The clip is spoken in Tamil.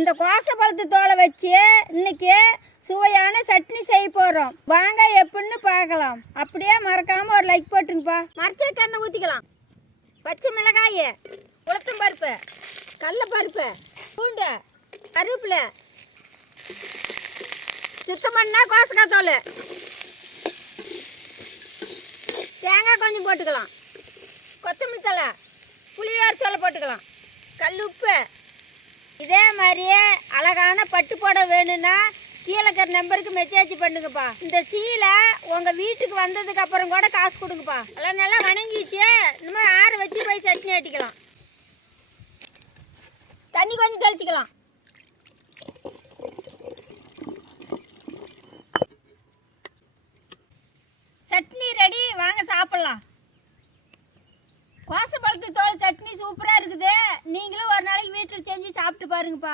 இந்த கோசப்பழத்து தோலை வச்சு இன்னைக்கு சுவையான சட்னி செய்ய போகிறோம். வாங்க எப்படின்னு பார்க்கலாம். அப்படியே மறக்காமல் ஒரு லைக் போட்டுருங்கப்பா. மரச்ச எண்ணெய் ஊற்றிக்கலாம். பச்சை மிளகாய், உளுத்தம் பருப்பு, கடலைப்பருப்பு, பூண்டு, கருவேப்பிலை, சுத்தம் பண்ணால் கோசக்காய் தோல், தேங்காய் கொஞ்சம் போட்டுக்கலாம், கொத்தமல்லி தழை, புளியோர் சோளை போட்டுக்கலாம், கல் உப்பு. இதே மாதிரியே அழகான பட்டு புடவை வேணும்னா கீழே இருக்கிற நம்பருக்கு மெசேஜ் பண்ணுங்கப்பா. இந்த சீலை உங்கள் வீட்டுக்கு வந்ததுக்கு அப்புறம் கூட காசு கொடுங்கப்பா. எல்லாம் நல்லா வணங்கிச்சு. இனிமேல் ஆற வச்சு போய் சட்னி ஆட்டிக்கலாம். தண்ணி கொஞ்சம் தெளிச்சிக்கலாம். சட்னி ரெடி, வாங்க சாப்பிட்லாம். கோசப்பழத்து தோல் சட்னி சூப்பராக இருக்குது. நீங்களும் ஒரு நாளைக்கு வீட்டில் செஞ்சு சாப்பிட்டு பாருங்கப்பா.